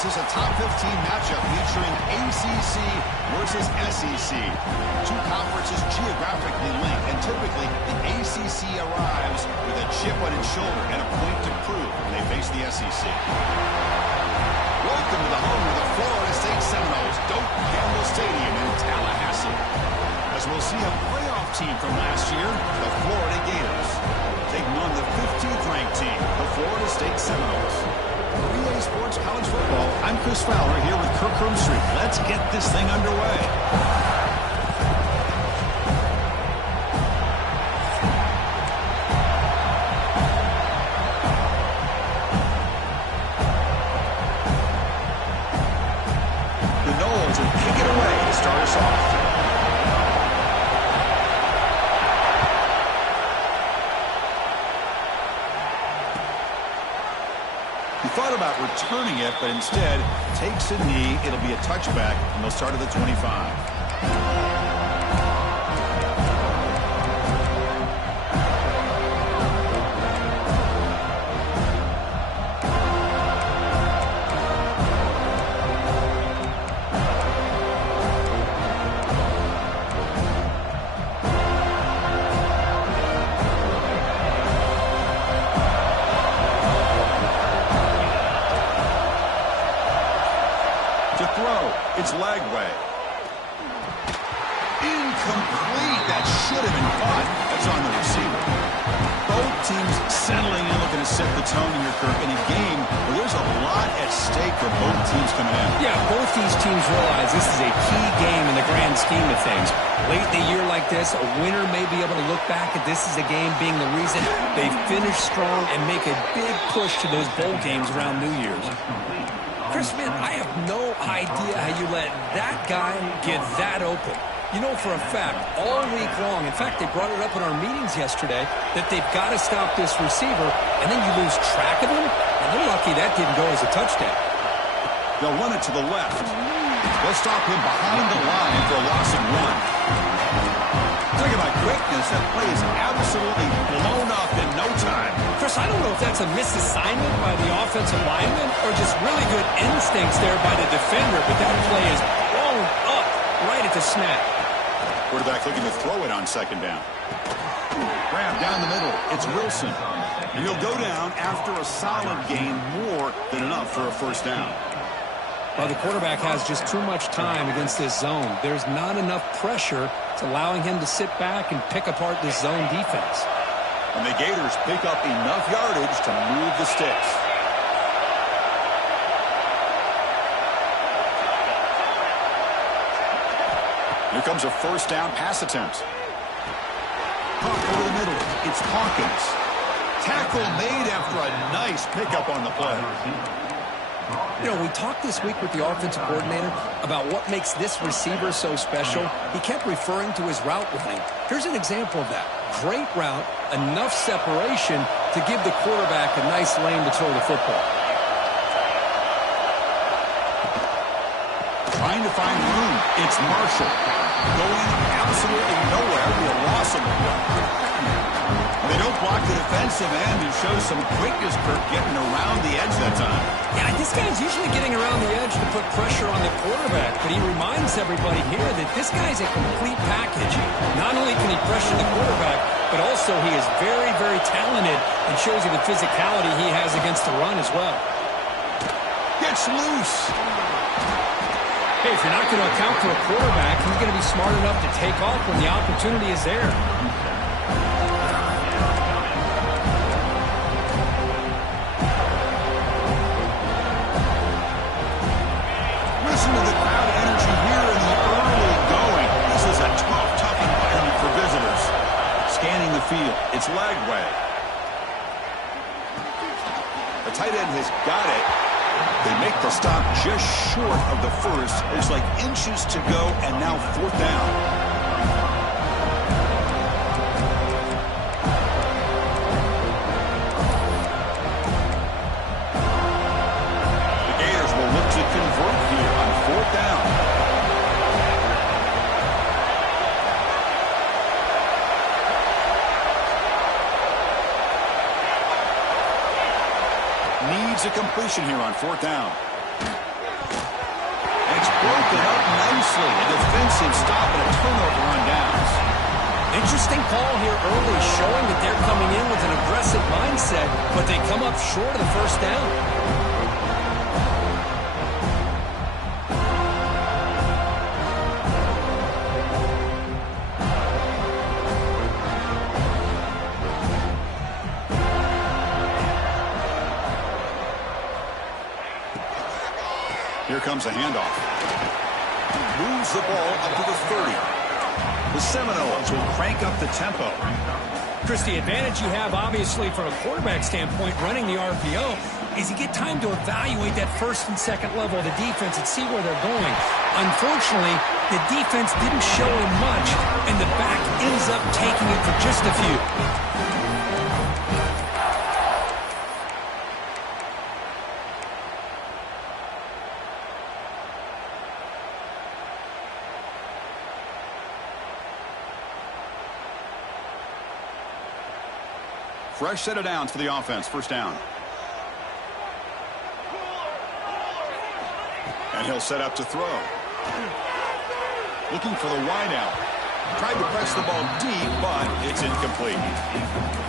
This is a top 15 matchup featuring ACC versus SEC. Two conferences geographically linked, and typically the ACC arrives with a chip on its shoulder and a point to prove when they face the SEC. Welcome to the home of the Florida State Seminoles, Doak Campbell Stadium in Tallahassee. As we'll see a playoff team from last year, the Florida Gators, taking on the 15th ranked team, the Florida State Seminoles. For EA Sports College Football, I'm Chris Fowler here with Kirk Roomstreet. Let's get this thing underway. Thought about returning it, but instead takes a knee. It'll be a touchback, and they'll start at the 25. It's Lagway. Incomplete. That should have been caught. That's on the receiver. Both teams settling in, looking to set the tone here, Kirk, in a game where there's a lot at stake for both teams coming in. Yeah, both these teams realize this is a key game in the grand scheme of things. Late in the year like this, a winner may be able to look back at this as a game being the reason they finish strong and make a big push to those bowl games around New Year's. Chris, man, I have no idea how you let that guy get that open. You know for a fact, all week long, in fact, they brought it up in our meetings yesterday, that they've got to stop this receiver, and then you lose track of him, and they're lucky that didn't go as a touchdown. They'll run it to the left. They'll stop him behind the line for a loss of 1. Talking about quickness, that play is absolutely blown up in no time. Chris, I don't know if that's a misassignment by the offensive lineman or just really good instincts there by the defender, but that play is blown up right at the snap. Quarterback looking to throw it on second down. Grab down the middle. It's Wilson. And he'll go down after a solid gain, more than enough for a first down. Well, the quarterback has just too much time against this zone. There's not enough pressure. It's allowing him to sit back and pick apart this zone defense. And the Gators pick up enough yardage to move the sticks. Here comes a first down pass attempt. Hawk over the middle. It's Hawkins. Tackle made after a nice pickup on the play. You know, we talked this week with the offensive coordinator about what makes this receiver so special. He kept referring to his route running. Here's an example of that. Great route, enough separation to give the quarterback a nice lane to throw the football. Trying to find room. It's Marshall. Going absolutely nowhere. We have lost him. They don't block the defensive end and show some quickness, Kirk, getting around the edge that time. Yeah, this guy's usually getting around the edge to put pressure on the quarterback, but he reminds everybody here that this guy's a complete package. Not only can he pressure the quarterback, but also he is very, very talented and shows you the physicality he has against the run as well. Gets loose. Hey, if you're not going to account for a quarterback, he's going to be smart enough to take off when the opportunity is there. Listen to the crowd energy here in the early going. This is a tough environment for visitors. Scanning the field, it's Lagway. The tight end has got it. They make the stop just short of the first. There's like inches to go, and now fourth down. The Gators will look to convert here on fourth down. Needs a completion here on fourth down. nicely. A defensive stop and a turnover on downs. Interesting call here early, showing that they're coming in with an aggressive mindset, but they come up short of the first down. Here comes a handoff. Moves the ball up to the 30. The Seminoles will crank up the tempo. Chris, the advantage you have, obviously, from a quarterback standpoint, running the RPO, is you get time to evaluate that first and second level of the defense and see where they're going. Unfortunately, the defense didn't show him much, and the back ends up taking it for just a few. Fresh set of downs for the offense. First down. And he'll set up to throw. Looking for the wide out. Tried to press the ball deep, but it's incomplete.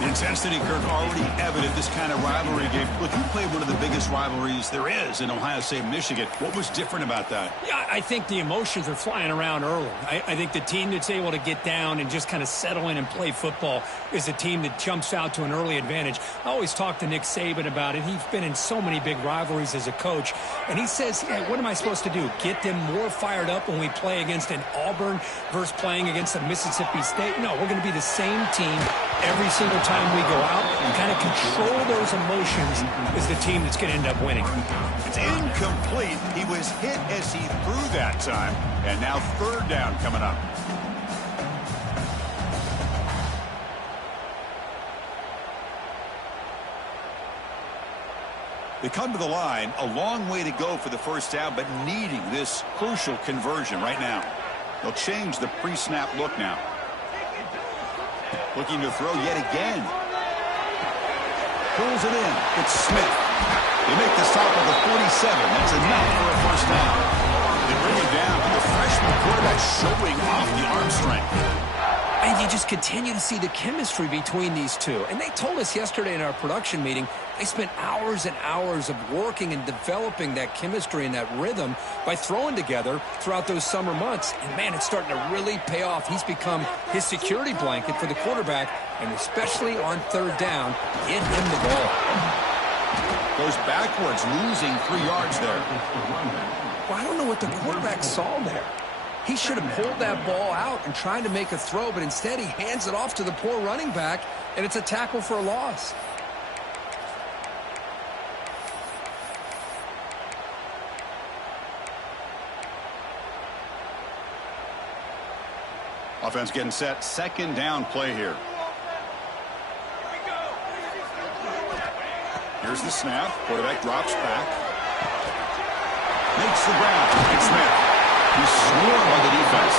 The intensity, Kirk, already evident this kind of rivalry game. Look, you played one of the biggest rivalries there is in Ohio State, Michigan. What was different about that? Yeah, I think the emotions are flying around early. I think the team that's able to get down and just kind of settle in and play football is a team that jumps out to an early advantage. I always talk to Nick Saban about it. He's been in so many big rivalries as a coach, and he says, hey, what am I supposed to do? Get them more fired up when we play against an Auburn versus playing against a Mississippi State? No, we're going to be the same team every single time we go out and kind of control those emotions is the team that's going to end up winning. It's incomplete. He was hit as he threw that time. And now third down coming up. They come to the line, a long way to go for the first down, but needing this crucial conversion right now. They'll change the pre-snap look now. Looking to throw yet again. Pulls it in. It's Smith. They make the stop at the 47. That's enough for a first down. They bring it down with the freshman quarterback showing off the arm strength. And you just continue to see the chemistry between these two. And they told us yesterday in our production meeting, they spent hours and hours of working and developing that chemistry and that rhythm by throwing together throughout those summer months. And, man, it's starting to really pay off. He's become his security blanket for the quarterback, and especially on third down, get him the ball. Goes backwards, losing 3 yards there. Well, I don't know what the quarterback saw there. He should have pulled that ball out and tried to make a throw, but instead he hands it off to the poor running back, and it's a tackle for a loss. Offense getting set. Second down play here. Here's the snap. Quarterback drops back. Makes the ground. It's Smith. He's swarmed by the defense.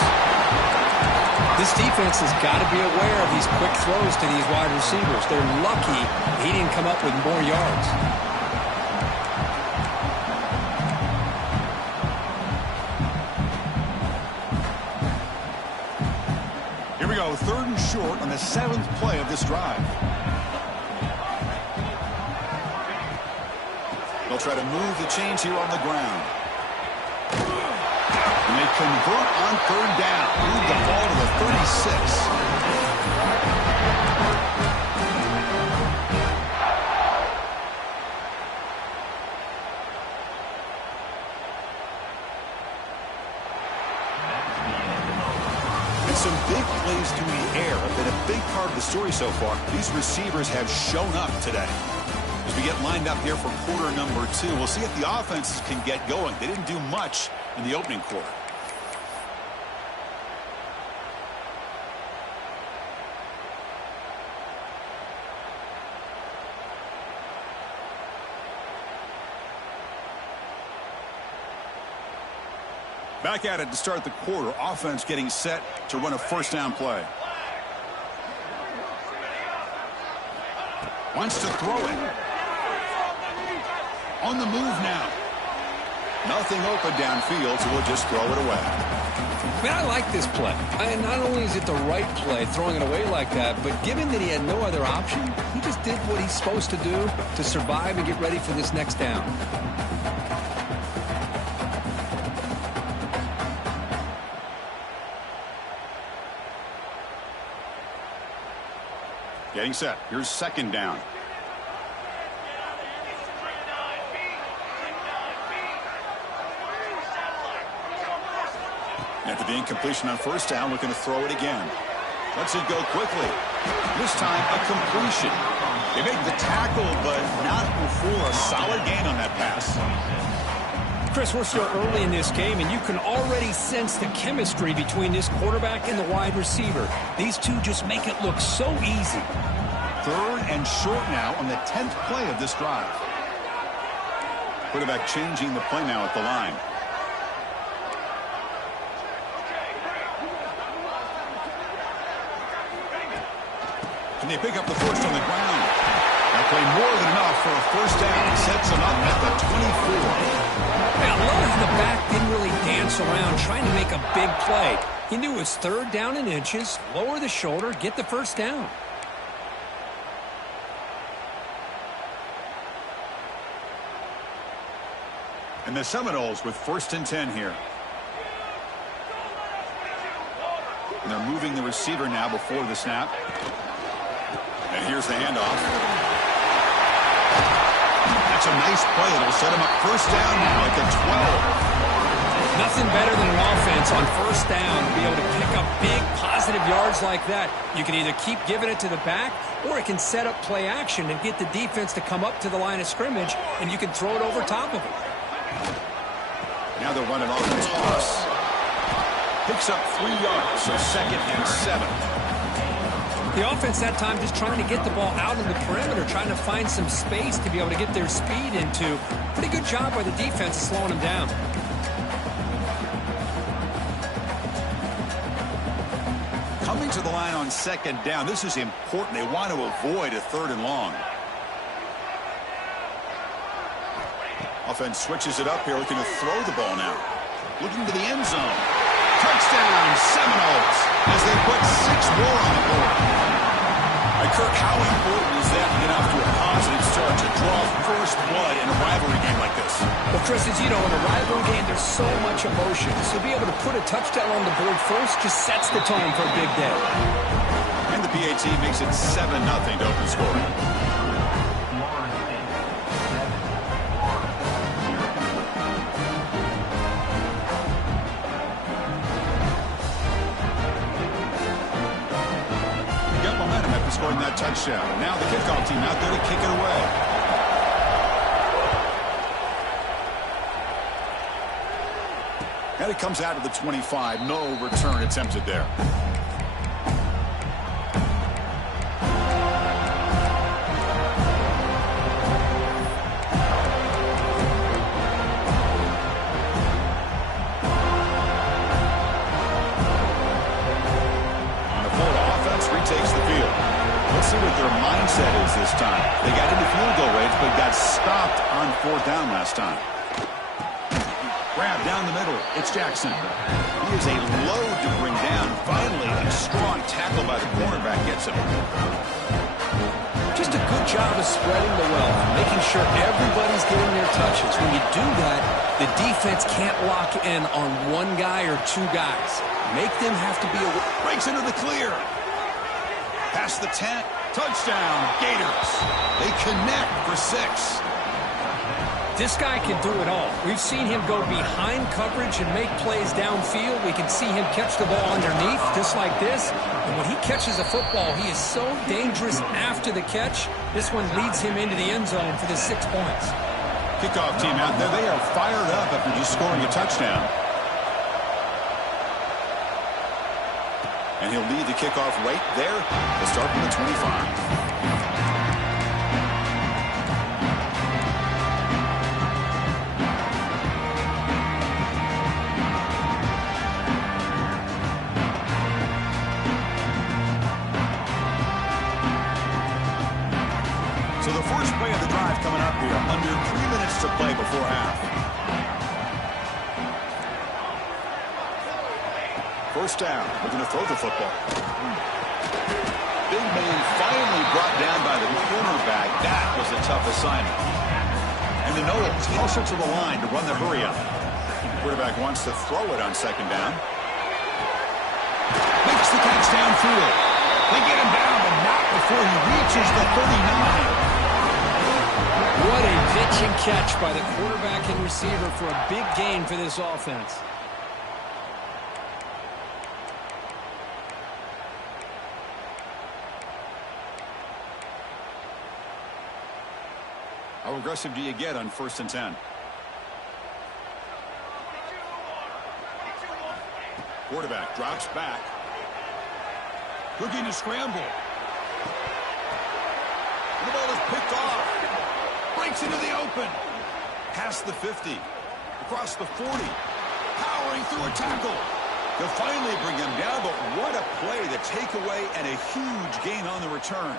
This defense has got to be aware of these quick throws to these wide receivers. They're lucky he didn't come up with more yards. Here we go, third and short on the 7th play of this drive. They'll try to move the chains here on the ground. And they convert on third down. Move the ball to the 36. And some big plays through the air have been a big part of the story so far. These receivers have shown up today. As we get lined up here for quarter number 2, we'll see if the offenses can get going. They didn't do much in the opening quarter. Back at it to start the quarter. Offense getting set to run a first down play. Wants to throw it. On the move now. Nothing open downfield, so we'll just throw it away. Man, I like this play. And not only is it the right play, throwing it away like that, but given that he had no other option, he just did what he's supposed to do to survive and get ready for this next down. Getting set. Here's second down. After the incompletion on first down, looking to throw it again. Lets it go quickly. This time, a completion. They make the tackle, but not before a solid gain on that pass. Chris, we're still early in this game, and you can already sense the chemistry between this quarterback and the wide receiver. These two just make it look so easy. Third and short now on the 10th play of this drive. Quarterback changing the play now at the line. Can they pick up the first on the ground? That play more than enough for a first down. Sets them up at the 24. Now, Love in the back didn't really dance around trying to make a big play. He knew it was third down in inches, lower the shoulder, get the first down. And the Seminoles with first and 10 here. And they're moving the receiver now before the snap. And here's the handoff. That's a nice play. It'll set him up first down now at the 12. Nothing better than an offense on first down to be able to pick up big positive yards like that. You can either keep giving it to the back, or it can set up play action and get the defense to come up to the line of scrimmage, and you can throw it over top of it. Now they're running off the toss. Picks up 3 yards, so second and 7. The offense that time just trying to get the ball out of the perimeter, trying to find some space to be able to get their speed into. Pretty good job by the defense of slowing them down. Coming to the line on second down. This is important. They want to avoid a third and long. Offense switches it up here, looking to throw the ball now. Looking to the end zone. Touchdown, Seminoles, as they put 6 more on the board. Kirk, how important is that to get off to a positive start to draw first blood in a rivalry game like this? Well, Chris, as you know, in a rivalry game, there's so much emotion. So to be able to put a touchdown on the board first just sets the tone for a big day. And the PAT makes it 7-0 to open scoring. Scoring that touchdown. Now the kickoff team out there to kick it away. And it comes out of the 25. No return attempted there. And the Florida offense retakes the field. Let's see what their mindset is this time. They got into field goal range, but got stopped on fourth down last time. Grab down the middle. It's Jackson. He is a load to bring down. Finally, a strong tackle by the cornerback gets him. Just a good job of spreading the wealth, making sure everybody's getting their touches. When you do that, the defense can't lock in on one guy or two guys. Make them have to be aware. Breaks into the clear. Past the 10. Touchdown, Gators. They connect for 6. This guy can do it all. We've seen him go behind coverage and make plays downfield. We can see him catch the ball underneath, just like this. And when he catches a football, he is so dangerous after the catch. This one leads him into the end zone for the 6 points. Kickoff team out there. They are fired up after just scoring a touchdown. And he'll lead the kickoff right there to start from the 25. So the first play of the drive coming up here. Under 3 minutes to play before half. First down. Looking to throw the football. Big man finally brought down by the cornerback. That was a tough assignment. And the Knowles hustle to the line to run the hurry up. Quarterback wants to throw it on second down. Makes the catch downfield. They get him down, but not before he reaches the 39. What a pitch and catch by the quarterback and receiver for a big gain for this offense. How aggressive do you get on 1st and 10? Quarterback drops back. Looking to scramble. And the ball is picked off. Breaks into the open. Past the 50. Across the 40. Powering through a tackle. They'll finally bring him down, but what a play, the takeaway, and a huge gain on the return.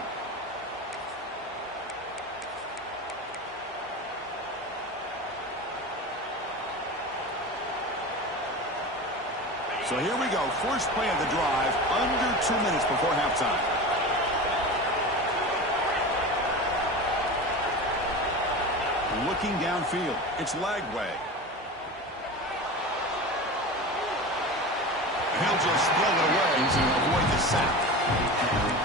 So here we go. First play of the drive, under 2 minutes before halftime. Looking downfield. It's Lagway. He'll just throw it away to avoid the sack.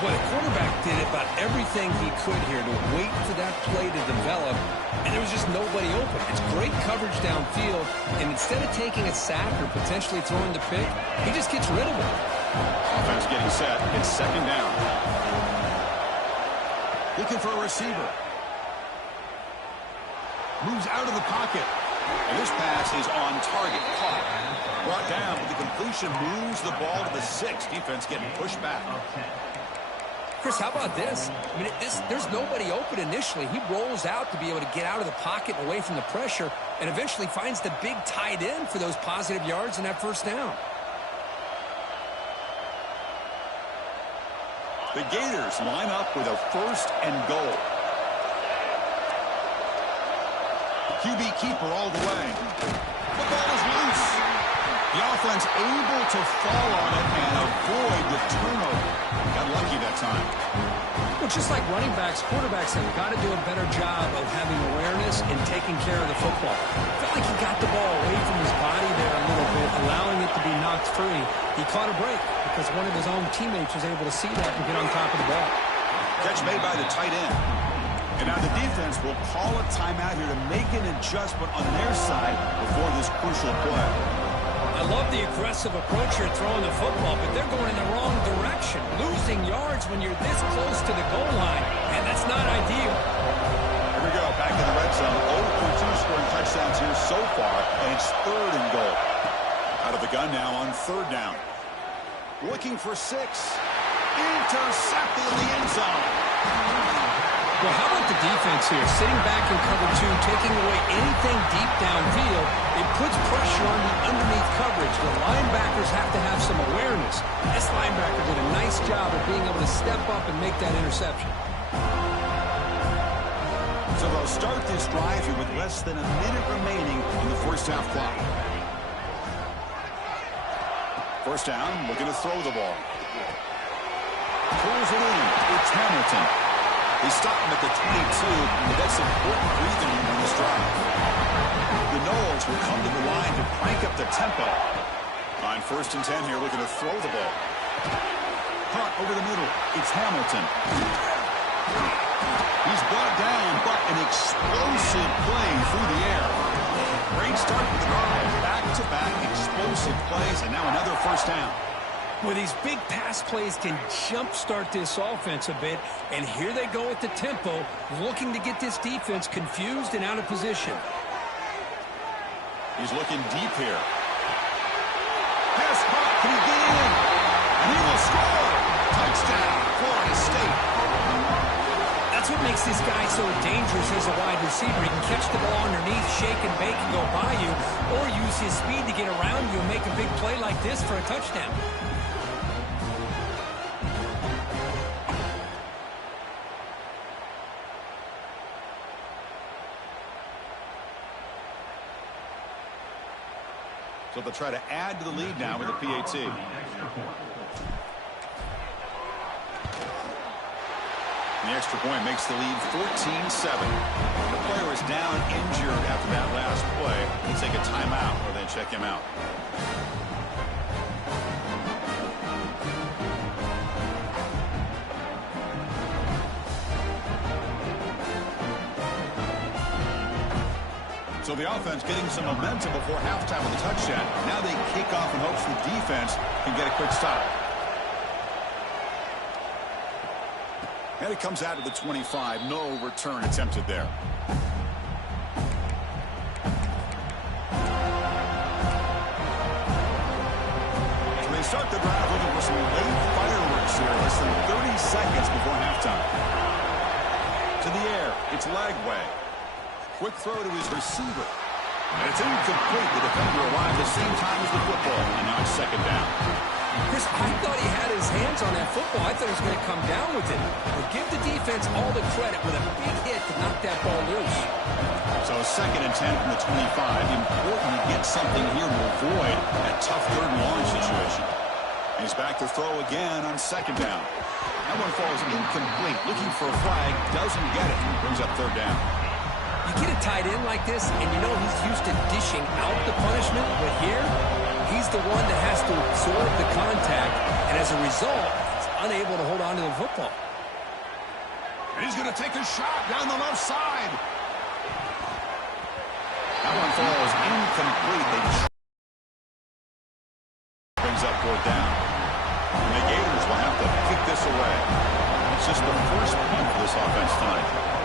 Well, the quarterback did about everything he could here to wait for that play to develop, and there was just nobody open. It's great coverage downfield, and instead of taking a sack or potentially throwing the pick, he just gets rid of it. Offense getting set. It's second down. Looking for a receiver. Moves out of the pocket. And this pass is on target. Caught. Brought down, but the completion moves the ball to the 6. Defense getting pushed back. Chris, how about this? I mean, there's nobody open initially. He rolls out to be able to get out of the pocket and away from the pressure, and eventually finds the big tight end for those positive yards and that first down. The Gators line up with a 1st and goal. QB keeper all the way. The ball is loose. The offense able to fall on it and avoid the turnover. Got lucky that time. Well, just like running backs, quarterbacks have got to do a better job of having awareness and taking care of the football. I felt like he got the ball away from his body there a little bit, allowing it to be knocked free. He caught a break because one of his own teammates was able to see that and get on top of the ball. Catch made by the tight end. And now the defense will call a timeout here to make an adjustment on their side before this crucial play. I love the aggressive approach here throwing the football, but they're going in the wrong direction. Losing yards when you're this close to the goal line, and that's not ideal. Here we go, back in the red zone. 0-2 scoring touchdowns here so far, and it's 3rd and goal. Out of the gun now on 3rd down. Looking for 6. Intercepted in the end zone. Well, how about the defense here? Sitting back in cover 2, taking away anything deep downfield. It puts pressure on the underneath coverage. The linebackers have to have some awareness. This linebacker did a nice job of being able to step up and make that interception. So they'll start this drive here with less than a minute remaining in the first half clock. First down, looking to throw the ball. Pulls it in. It's Hamilton. They stop him at the 22, but that's important breathing room on this drive. The Knowles will come to the line to crank up the tempo. On 1st and 10 here, looking to throw the ball. Caught over the middle. It's Hamilton. He's brought down, but an explosive play through the air. Great start with the drive. Back-to-back explosive plays, and now another first down. Well, these big pass plays can jumpstart this offense a bit, and here they go at the tempo, looking to get this defense confused and out of position. He's looking deep here. Pass caught. Can he get in? And he will score. Touchdown, Florida State. That's what makes this guy so dangerous as a wide receiver. He can catch the ball underneath, shake and bake and go by you, or use his speed to get around you and make a big play like this for a touchdown. So they'll try to add to the lead now with a PAT. The extra point makes the lead 14-7. The player is down injured after that last play. He'll take a timeout or then check him out. So the offense getting some momentum before halftime with a touchdown. Now they kick off in hopes the defense can get a quick stop. And it comes out to the 25. No return attempted there. So they start the drive looking for some late fireworks here. Less than 30 seconds before halftime. To the air. It's Lagway. Quick throw to his receiver. And it's incomplete. The defender arrived at the same time as the football. And now it's second down. Chris, I thought he had his hands on that football. I thought he was going to come down with it. But give the defense all the credit with a big hit to knock that ball loose. So second and 10 from the 25. Important to get something here to avoid that tough third and long situation. He's back to throw again on second down. That one falls incomplete. Looking for a flag. Doesn't get it. Brings up third down. You get a tight end like this, and you know he's used to dishing out the punishment, but here, he's the one that has to absorb the contact, and as a result, he's unable to hold on to the football. And he's going to take a shot down the left side. That one falls incomplete. They brings up fourth down. And the Gators will have to kick this away. It's just the first punt for this offense tonight.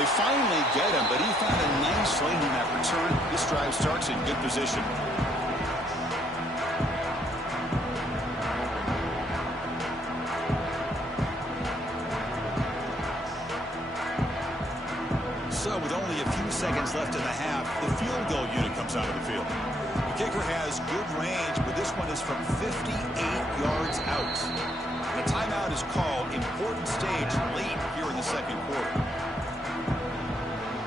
They finally get him, but he found a nice lane in that return. This drive starts in good position. So with only a few seconds left in the half, the field goal unit comes out of the field. The kicker has good range, but this one is from 58 yards out. The timeout is called. Important stage late here in the second quarter.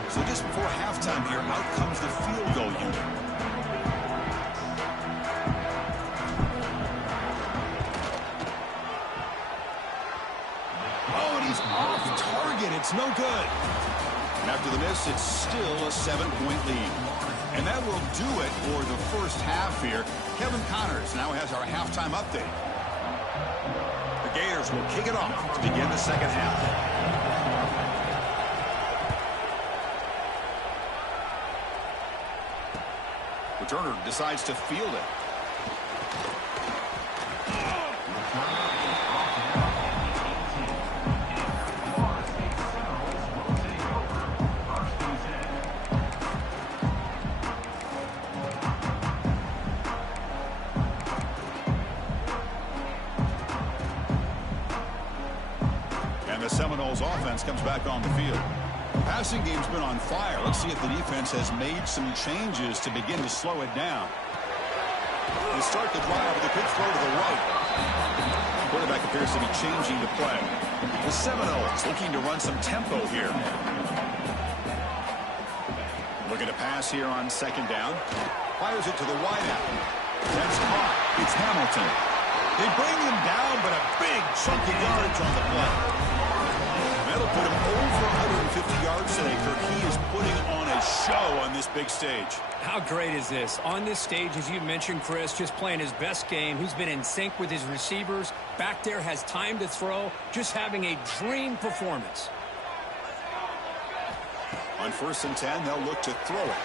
So just before halftime here, out comes the field goal unit. Oh, and he's off target. It's no good. And after the miss, it's still a 7-point lead. And that will do it for the first half here. Kevin Connors now has our halftime update. The Gators will kick it off to begin the second half. Returner decides to field it. And the Seminoles offense comes back on the field. Passing game's been on fire. Let's see if the defense has made some changes to begin to slow it down. They start the drive with a quick throw to the right. The quarterback appears to be changing the play. The Seminoles looking to run some tempo here. Looking to pass here on second down. Fires it to the wideout. That's caught. It's Hamilton. They bring him down, but a big chunk of yardage on the play. That'll put him over 150 yards today, Kirk. He is putting on a show on this big stage. How great is this? On this stage, as you mentioned, Chris, just playing his best game. He's been in sync with his receivers. Back there, has time to throw. Just having a dream performance. On 1st and 10, they'll look to throw it.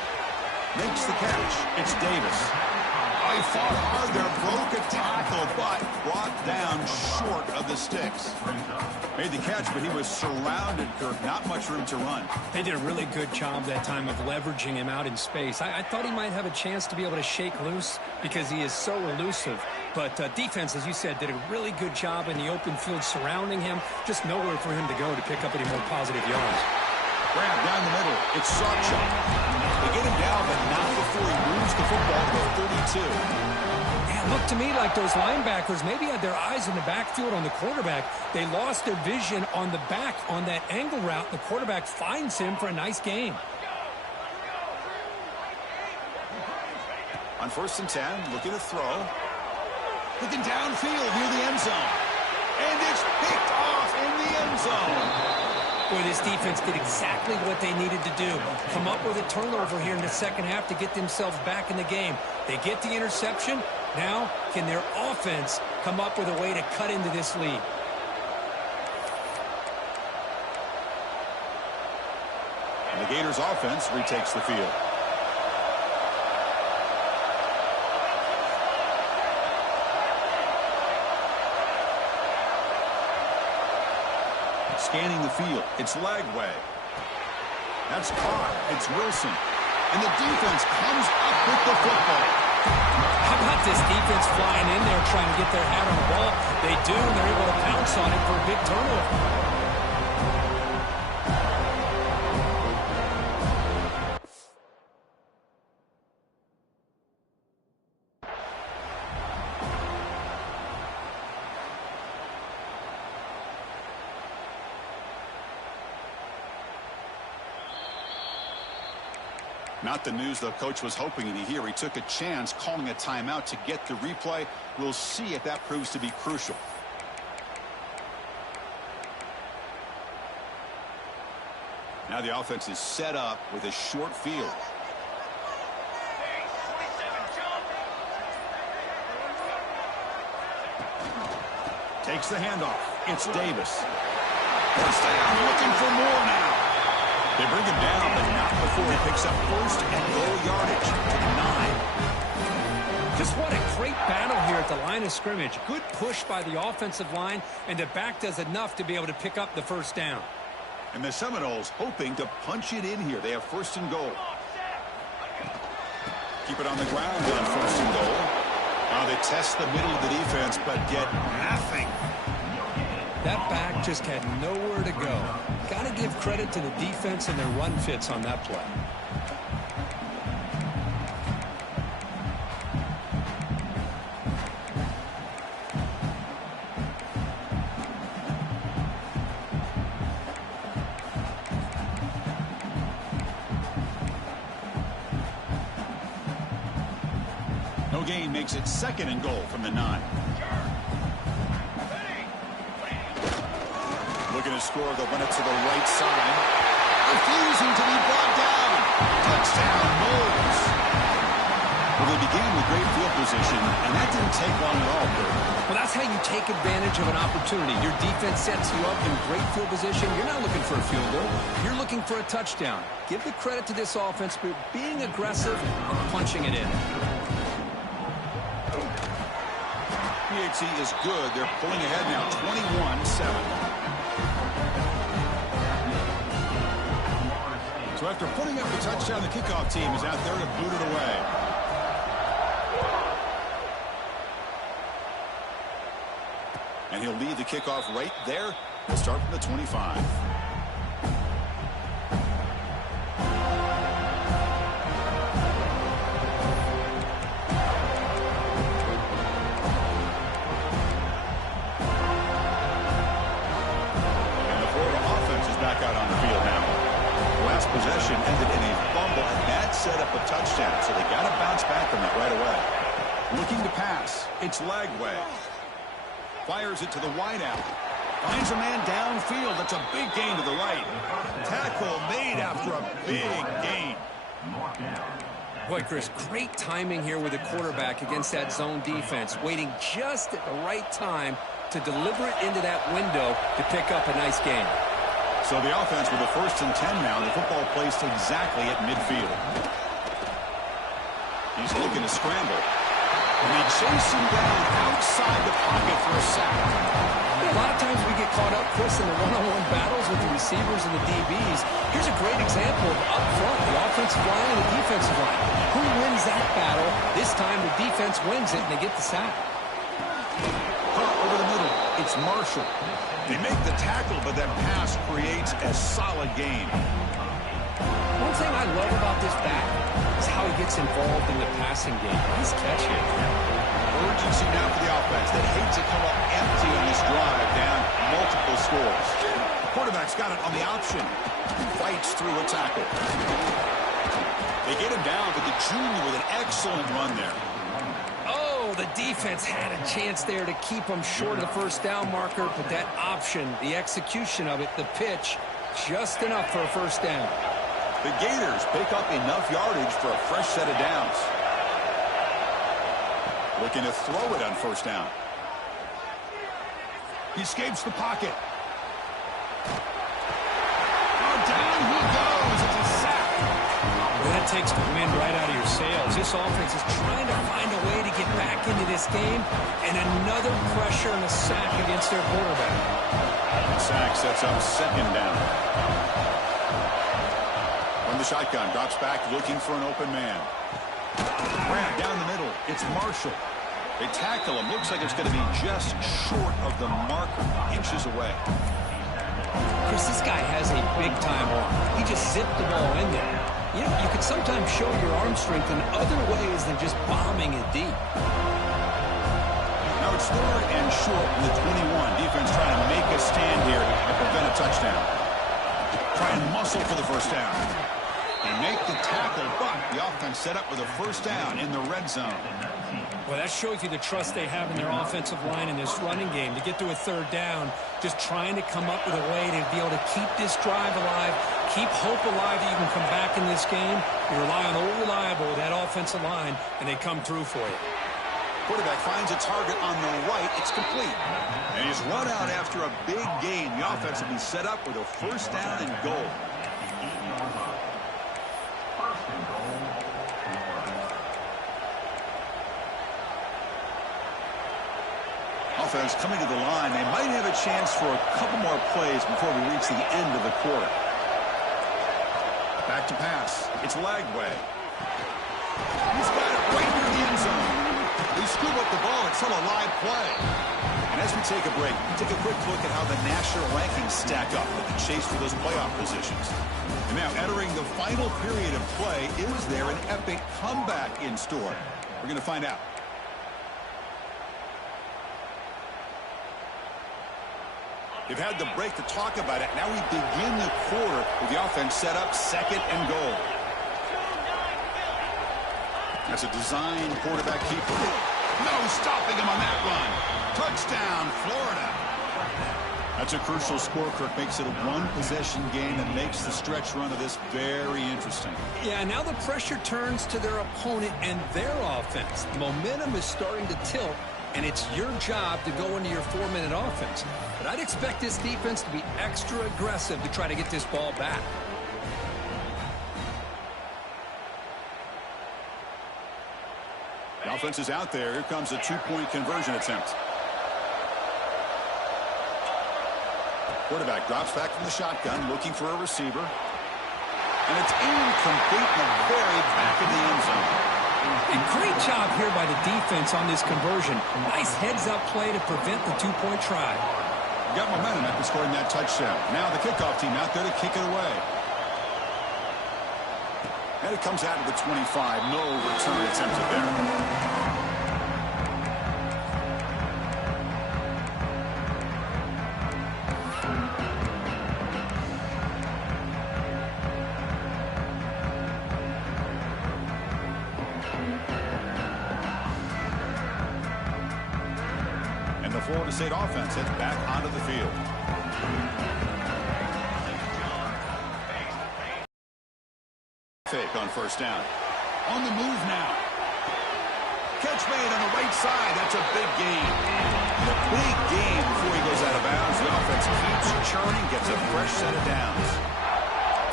Makes the catch. It's Davis. He fought hard there, broke a tackle, but brought down short of the sticks. Made the catch, but he was surrounded, Kirk. Not much room to run. They did a really good job that time of leveraging him out in space. I thought he might have a chance to be able to shake loose because he is so elusive. But defense, as you said, did a really good job in the open field surrounding him. Just nowhere for him to go to pick up any more positive yards. Grab down the middle. It's Sawchuk. They get him down, but not before he moves the football to the 32. Man, Looked to me like those linebackers maybe had their eyes in the backfield on the quarterback. They lost their vision on the back on that angle route. The quarterback finds him for a nice gain. On 1st and 10, looking to throw. Looking downfield near the end zone. And it's picked off in the end zone. Boy, this defense did exactly what they needed to do. Come up with a turnover here in the second half to get themselves back in the game. They get the interception. Now, can their offense come up with a way to cut into this lead? And the Gators offense retakes the field. Scanning the field. It's Lagway. That's caught. It's Wilson. And the defense comes up with the football. How about this defense flying in there trying to get their hat on the ball? They do, and they're able to pounce on it for a big turnover. Not the news the coach was hoping to hear. He took a chance calling a timeout to get the replay. We'll see if that proves to be crucial. Now the offense is set up with a short field. Takes the handoff. It's Davis. First down, looking for more now. They bring him down, but not before he picks up 1st and goal yardage to the 9. Just what a great battle here at the line of scrimmage. Good push by the offensive line, and the back does enough to be able to pick up the 1st down. And the Seminoles hoping to punch it in here. They have 1st and goal. Keep it on the ground on 1st and goal. Now they test the middle of the defense, but get nothing. That back just had nowhere to go. Got to give credit to the defense and their run fits on that play. No gain makes it 2nd and goal from the 9. Looking to score, they'll run it to the right side. Refusing to be brought down. Touchdown, Moles. Well, they began with great field position, and that didn't take long at all, Kurt. Well, that's how you take advantage of an opportunity. Your defense sets you up in great field position. You're not looking for a field goal. You're looking for a touchdown. Give the credit to this offense for being aggressive and punching it in. PHC is good. They're pulling ahead now, 21-7. So after putting up the touchdown, the kickoff team is out there to boot it away. And he'll lead the kickoff right there. He'll start from the 25. And the Florida offense is back out on the field now. Last possession ended in a fumble, and that set up a touchdown, so they got to bounce back from it right away. Looking to pass, it's Lagway. Fires it to the wideout. Finds a man downfield. That's a big gain to the right. Tackle made after a big gain. Boy, Chris, great timing here with the quarterback against that zone defense, waiting just at the right time to deliver it into that window to pick up a nice gain. So the offense with a 1st and 10 now. The football placed exactly at midfield. He's looking to scramble. And they chase him down outside the pocket for a sack. A lot of times we get caught up, Chris, in the one-on-one battles with the receivers and the DBs. Here's a great example of up front, the offensive line and the defensive line. Who wins that battle? This time the defense wins it, and they get the sack. Over the middle, it's Marshall. They make the tackle, but that pass creates a solid gain. One thing I love about this back is how he gets involved in the passing game. Nice catch here. urgency now for the offense. They hate to come up empty on this drive, down multiple scores. The quarterback's got it on the option. Fights through a tackle. They get him down, but the junior with an excellent run there. Oh, the defense had a chance there to keep him short of the first down marker, but that option, the execution of it, the pitch, just enough for a first down. The Gators pick up enough yardage for a fresh set of downs. Looking to throw it on first down. He escapes the pocket. Oh, down he goes. It's a sack. Well, that takes the wind right out of your sails. This offense is trying to find a way to get back into this game, and another pressure and a sack against their quarterback. The sack sets up second down. From the shotgun, drops back looking for an open man. Grab down the middle. It's Marshall. They tackle him. Looks like it's going to be just short of the marker, inches away. Chris, this guy has a big-time arm. He just zipped the ball in there. You know, you can sometimes show your arm strength in other ways than just bombing it deep. Now it's third and short from the 21. Defense trying to make a stand here and prevent a touchdown. Try and muscle for the first down. And make the tackle, but the offense set up with a first down in the red zone. Well, that shows you the trust they have in their offensive line in this running game. To get to a third down, just trying to come up with a way to be able to keep this drive alive, keep hope alive that you can come back in this game. You rely on old reliable, that offensive line, and they come through for you. Quarterback finds a target on the right. It's complete. And he's run out after a big gain. The offense will be set up with a first down and goal. Offense coming to the line. They might have a chance for a couple more plays before we reach the end of the quarter. Back to pass. It's Lagway. He's got it right near the end zone. We scoop up the ball. It's still a live play. And as we take a break, take a quick look at how the national rankings stack up with the chase for those playoff positions. And now entering the final period of play, is there an epic comeback in store? We're going to find out. They've had the break to talk about it. Now we begin the quarter with the offense set up second and goal. That's a design quarterback keeper. No stopping him on that run. Touchdown, Florida. That's a crucial score. Kirk makes it a one-possession game and makes the stretch run of this very interesting. Yeah, now the pressure turns to their opponent and their offense. Momentum is starting to tilt, and it's your job to go into your 4-minute offense. But I'd expect this defense to be extra aggressive to try to get this ball back. The offense is out there. Here comes a two-point conversion attempt. Quarterback drops back from the shotgun, looking for a receiver. And it's incomplete in the very back of the end zone. And great job here by the defense on this conversion. Nice heads-up play to prevent the two-point try. Got momentum after scoring that touchdown. Now the kickoff team out there to kick it away. And it comes out of the 25. No return attempted there. Florida State offense heads back onto the field. Fake on first down. On the move now. Catch made on the right side. That's a big gain. And a big gain before he goes out of bounds. The offense keeps churning, gets a fresh set of downs.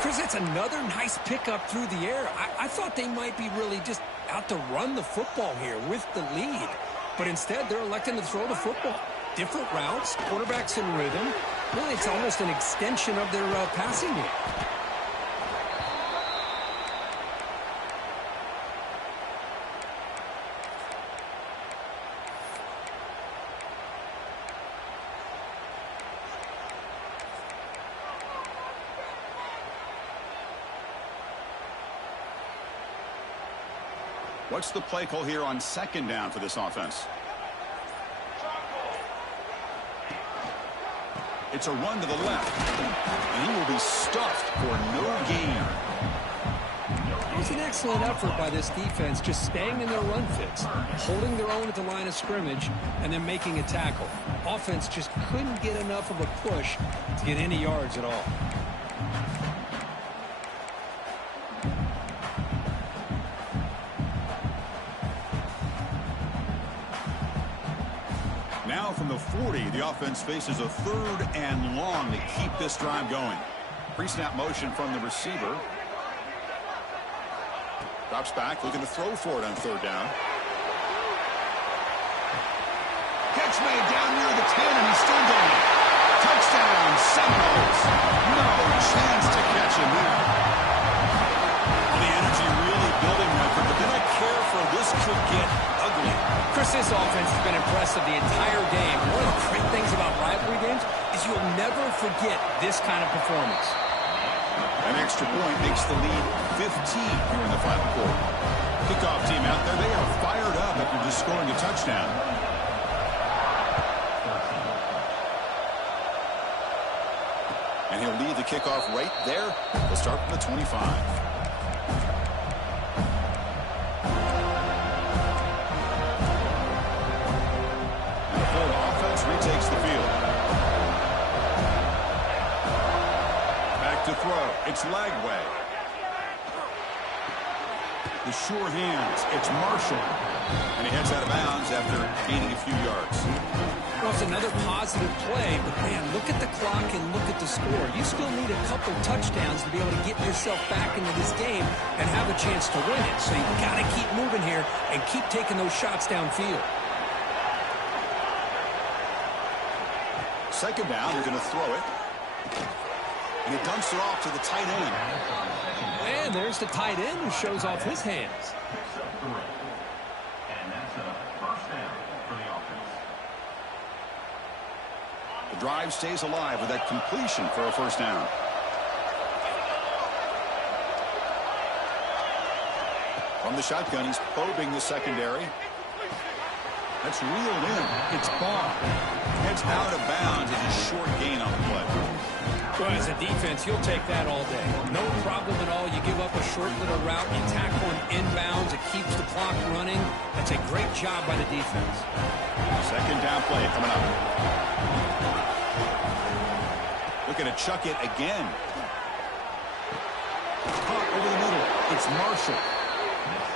Chris, that's another nice pickup through the air. I thought they might be really just out to run the football here with the lead. But instead, they're electing to throw the football. Different routes, quarterbacks in rhythm. Really, it's almost an extension of their passing game. What's the play call here on second down for this offense? It's a run to the left, and he will be stuffed for no gain. It was an excellent effort by this defense, just staying in their run fits, holding their own at the line of scrimmage, and then making a tackle. Offense just couldn't get enough of a push to get any yards at all. Now from the 40, the offense faces a 3rd and long to keep this drive going. Pre-snap motion from the receiver. Drops back, looking to throw for it on 3rd down. Catch made down near the 10, and he's still going. Touchdown, Seminoles. No chance to catch him there. Well, the energy really building right there, but then I care for this could get ugly. Chris, this offense has been impressive the entire game. One of the great things about rivalry games is you'll never forget this kind of performance. An extra point makes the lead 15 here in the final quarter. Kickoff team out there, they are fired up after just scoring a touchdown. And he'll lead the kickoff right there. They'll start from the 25. And the Florida offense retakes the field. To throw. It's Lagway. The sure hands. It's Marshall. And he heads out of bounds after gaining a few yards. Well, it's another positive play, but man, look at the clock and look at the score. You still need a couple touchdowns to be able to get yourself back into this game and have a chance to win it. So you've got to keep moving here and keep taking those shots downfield. Second down, they're going to throw it. And he dumps it off to the tight end. And there's the tight end who shows off his hands. And that's a first down for the offense. The drive stays alive with that completion for a first down. From the shotgun, he's probing the secondary. That's reeled in. It's Barr. It's out of bounds. It's a short gain on the play. Well, as a defense, you'll take that all day. No problem at all. You give up a short little route. You tackle him inbounds. It keeps the clock running. That's a great job by the defense. Second down play coming up. Looking to chuck it again. Caught over the middle. It's Marshall.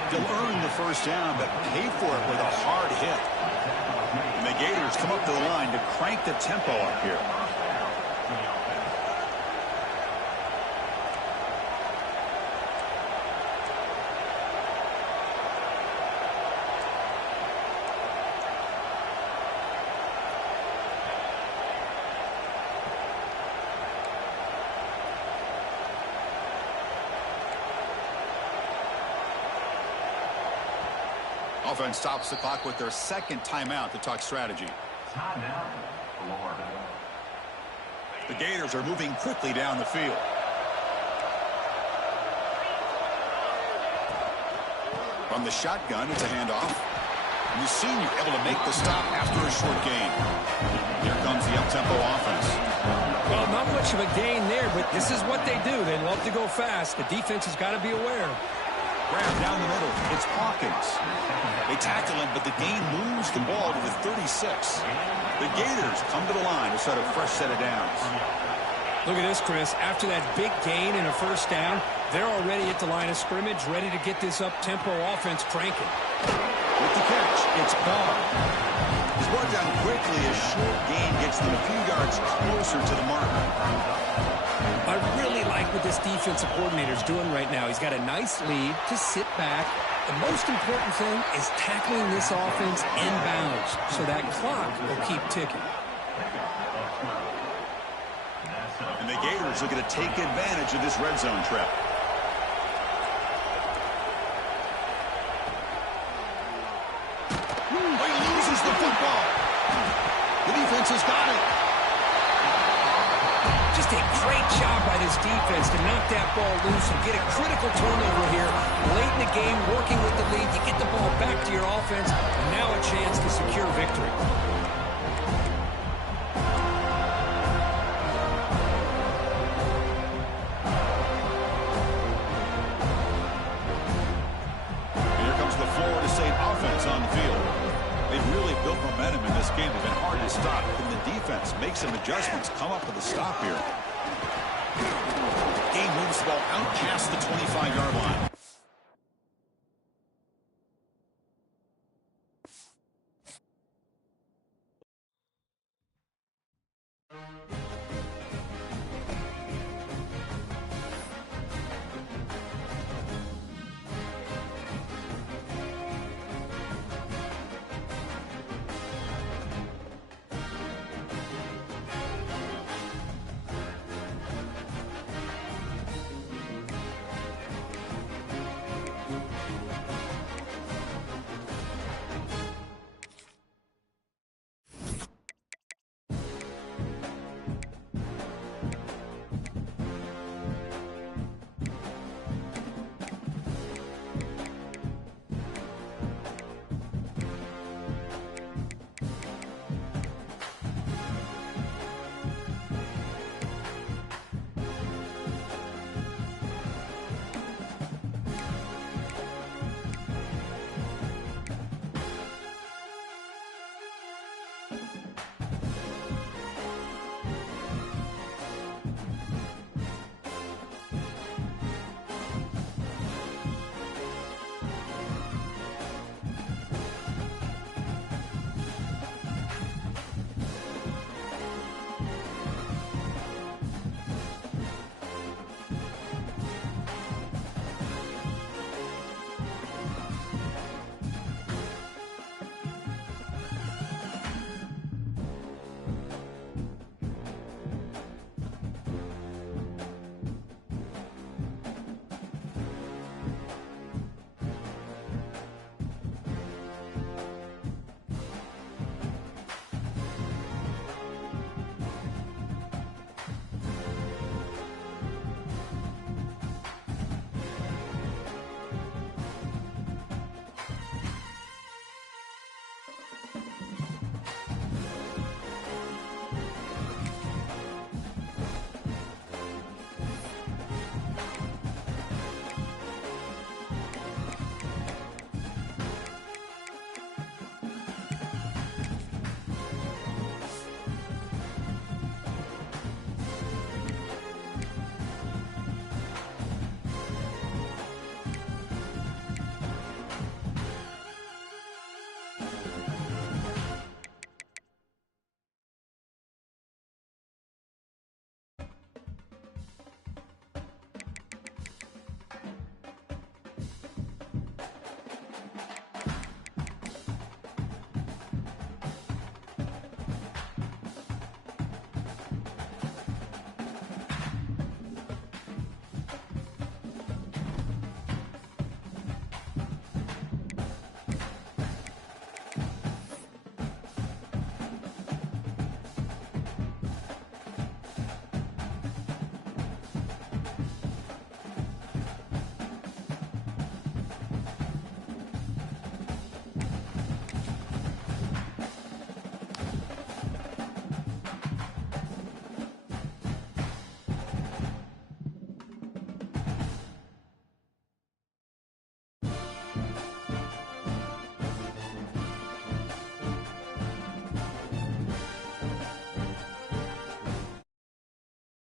They'll earn the first down, but pay for it with a hard hit. And the Gators come up to the line to crank the tempo up here. Offense stops the clock with their second timeout to talk strategy. Timeout, Florida. The Gators are moving quickly down the field. From the shotgun, it's a handoff. And the senior able to make the stop after a short gain. Here comes the up-tempo offense. Well, not much of a gain there, but this is what they do. They love to go fast. The defense has got to be aware. Grab down the middle. It's Hawkins. They tackle him, but the gain moves the ball to the 36. The Gators come to the line to set a fresh set of downs. Look at this, Chris. After that big gain and a first down, they're already at the line of scrimmage, ready to get this up-tempo offense cranking. With the catch, it's Barr. He's brought down quickly as short gain gets them a few yards closer to the marker. I really like what this defensive coordinator is doing right now. He's got a nice lead to sit back. The most important thing is tackling this offense inbounds so that clock will keep ticking. And the Gators are going to take advantage of this red zone trap. Oh, he loses the football. The defense has got it. Just a Great job by this defense to knock that ball loose and get a critical turnover here. Late in the game, working with the lead, you get the ball back to your offense, and now a chance to secure victory. Here comes the Florida State offense on the field. They've really built momentum in this game. They've been hard to stop. Can the defense make some adjustments, come up with a stop here? Game moves the ball out past the 25-yard line.